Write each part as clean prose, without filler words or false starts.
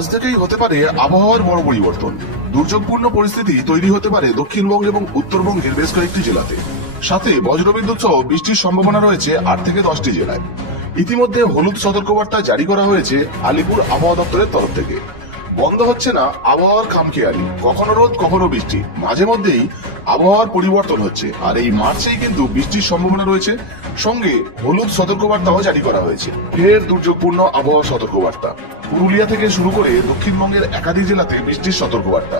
আজ থেকেই হতে পারে আবহাওয়ার বড় পরিবর্তন। দুর্যোগপূর্ণ পরিস্থিতি তৈরি হতে পারে দক্ষিণবঙ্গ এবং উত্তরবঙ্গের বেশ কয়েকটি জেলাতে। সাথে বজ্রবিদ্যুৎ সহ বৃষ্টির সম্ভাবনা রয়েছে 8 থেকে 10টি জেলায়। ইতিমধ্যে হলুদ সতর্কবার্তা জারি করা হয়েছে আলিপুর আবহাওয়া দপ্তরের তরফ থেকে। বন্ধ হচ্ছে না আবহাওয়ার খামখেয়ালি, কখনো রোদ কখনো বৃষ্টি, মাঝে মধ্যেই আবহাওয়ার পরিবর্তন হচ্ছে। আর এই মার্চেই কিন্তু বৃষ্টির সম্ভাবনা রয়েছে, সঙ্গে হলুদ সতর্কবার্তাও জারি করা হয়েছে। ফের দুর্যোগপূর্ণ আবহাওয়া সতর্কবার্তা। পুরুলিয়া থেকে শুরু করে দক্ষিণবঙ্গের একাধিক জেলাতে বৃষ্টির সতর্কবার্তা।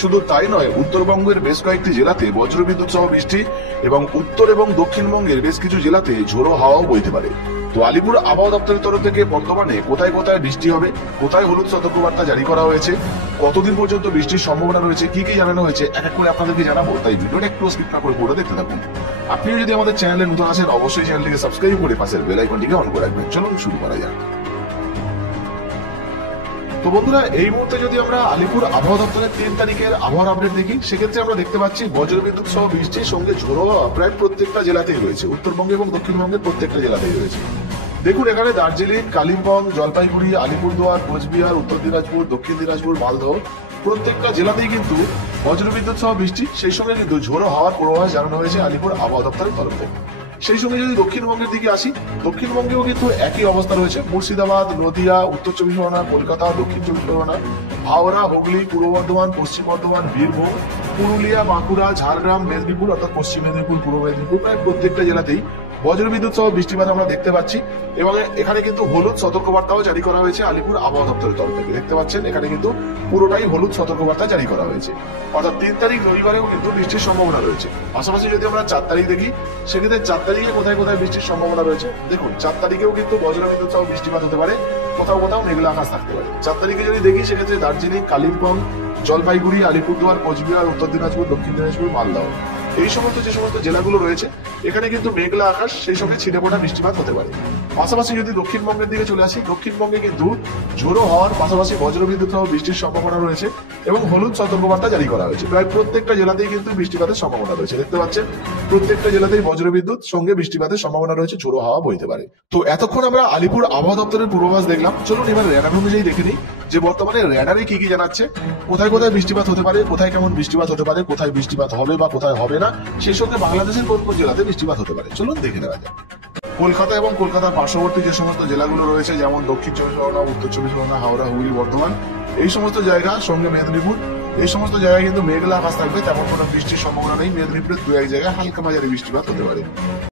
শুধু তাই নয়, উত্তরবঙ্গের বেশ কয়েকটি জেলাতে বজ্রবিদ্যুৎ সহ বৃষ্টি এবং উত্তর এবং দক্ষিণবঙ্গের বেশ কিছু জেলাতে ঝোড়ো হাওয়াও বইতে পারে। তো আলিপুর আবহাওয়া দপ্তরের তরফ থেকে বর্তমানে কোথায় কোথায় বৃষ্টি হবে, কোথায় হলুদ সতর্কবার্তা জারি করা হয়েছে, কতদিন পর্যন্ত বৃষ্টির সম্ভাবনা রয়েছে, কি কি জানানো হয়েছে এক এক করে আপনাদেরকে জানাবো। তাই ভিডিওটা একটু স্কিপ না করে পুরো দেখতে থাকুন। আপনিও যদি আমাদের চ্যানেলে নতুন আসেন, অবশ্যই চ্যানেলটিকে সাবস্ক্রাইব করে পাশের বেল আইকনটিকে অন করে রাখবেন। চলুন শুরু করা যাক। তো বন্ধুরা, এই মুহূর্তে যদি আমরা আলিপুর আবহাওয়া দপ্তরের 3 তারিখের আবহাওয়ার আপডেট দেখি, সেক্ষেত্রে আমরা দেখতে পাচ্ছি বজ্রবিদ্যুৎ সহ বৃষ্টির সঙ্গে ঝোড়ো হাওয়া প্রায় প্রত্যেকটা জেলাতেই রয়েছে। উত্তরবঙ্গ এবং দক্ষিণবঙ্গের প্রত্যেকটা জেলাতেই রয়েছে। দেখুন, এখানে দার্জিলিং, কালিম্পং, জলপাইগুড়ি, আলিপুরদুয়ার, কোচবিহার, উত্তর দিনাজপুর, দক্ষিণ দিনাজপুর, মালদহ প্রত্যেকটা জেলাতেই কিন্তু বজ্রবিদ্যুৎ সহ বৃষ্টি, সেই সঙ্গে কিন্তু ঝোড়ো হাওয়ার পূর্বাভাস জানানো হয়েছে আলিপুর আবহাওয়া দপ্তরের তরফ থেকে। সেই সঙ্গে যদি দক্ষিণবঙ্গের দিকে আসি, দক্ষিণবঙ্গেও কিন্তু একই অবস্থা রয়েছে। মুর্শিদাবাদ, নদিয়া, উত্তর চব্বিশ পরগনা, কলকাতা, দক্ষিণ চব্বিশ পরগনা, হাওড়া, হুগলি, পূর্ব বর্ধমান, পশ্চিম বর্ধমান, বীরভূম, পুরুলিয়া, বাঁকুড়া, ঝাড়গ্রাম, মেদিনীপুর অর্থাৎ পশ্চিম মেদিনীপুর, পূর্ব মেদিনীপুর, প্রায় প্রত্যেকটা জেলাতেই বজ্রবিদ্যুৎ সহ বৃষ্টিপাত আমরা দেখতে পাচ্ছি। এবং এখানে কিন্তু হলুদ সতর্কবার্তাও জারি করা হয়েছে আলিপুর আবহাওয়া দপ্তরের তরফ থেকে। দেখতে পাচ্ছেন এখানে কিন্তু পুরোটাই হলুদ সতর্কবার্তা জারি করা হয়েছে। অর্থাৎ 3 তারিখ রবিবারেও কিন্তু বৃষ্টির সম্ভাবনা রয়েছে। পাশাপাশি যদি আমরা 4 তারিখ দেখি, সেক্ষেত্রে 4 তারিখে কোথায় কোথায় বৃষ্টির সম্ভাবনা রয়েছে দেখুন। 4 তারিখেও কিন্তু বজ্রবিদ্যুৎ সহ বৃষ্টিপাত হতে পারে, কোথাও কোথাও মেঘলা আকাশ থাকতে পারে। 4 তারিখে যদি দেখি, সেক্ষেত্রে দার্জিলিং, কালিম্পং, জলপাইগুড়ি, আলিপুরদুয়ার, কোচবিহার, উত্তর দিনাজপুর, দক্ষিণ দিনাজপুর, মালদহ এই সমস্ত যে সমস্ত জেলাগুলো রয়েছে, এখানে কিন্তু মেঘলা আকাশ, সেই সঙ্গে ছিটে ফোটা বৃষ্টিপাত হতে পারে। পাশাপাশি যদি দক্ষিণবঙ্গের দিকে চলে আসি, দক্ষিণবঙ্গে কিন্তু ঝোড়ো হওয়ার পাশাপাশি বজ্রবিদ্যুৎ সহ বৃষ্টির সম্ভাবনা রয়েছে এবং হলুদ সতর্কবার্তা জারি করা হয়েছে। প্রায় প্রত্যেকটা জেলাতেই কিন্তু বৃষ্টিপাতের সম্ভাবনা রয়েছে। দেখতে পাচ্ছেন প্রত্যেকটা জেলাতেই বজ্রবিদ্যুৎ সঙ্গে বৃষ্টিপাতের সম্ভাবনা রয়েছে, ঝোড়ো হাওয়া বইতে পারে। তো এতক্ষণ আমরা আলিপুর আবহাওয়া দপ্তরের পূর্বাভাস দেখলাম। চলুন এবার র্যাডার অনুযায়ী দেখে নিই যে বর্তমানে র্যাডারে কি কি জানাচ্ছে, কোথায় কোথায় বৃষ্টিপাত হতে পারে, কোথায় কেমন বৃষ্টিপাত হতে পারে, কোথায় বৃষ্টিপাত হবে বা কোথায় হবে না, সেই সঙ্গে বাংলাদেশের কোন কোন জেলাতে বৃষ্টিপাত হতে পারে। চলুন দেখে নেওয়া যাক। কলকাতা এবং কলকাতার পার্শ্ববর্তী যে সমস্ত জেলাগুলো রয়েছে, যেমন দক্ষিণ চব্বিশ পরগনা, উত্তর চব্বিশ পরগনা, হাওড়া, হুগলি, বর্ধমান এই সমস্ত জায়গা, সঙ্গে মেদিনীপুর এই সমস্ত জায়গায় কিন্তু মেঘলা আকাশ থাকবে, তেমন কোনো বৃষ্টির সম্ভাবনা নেই। মেদিনীপুরের 2-1 জায়গায় হালকা মাঝারি বৃষ্টিপাত হতে পারে।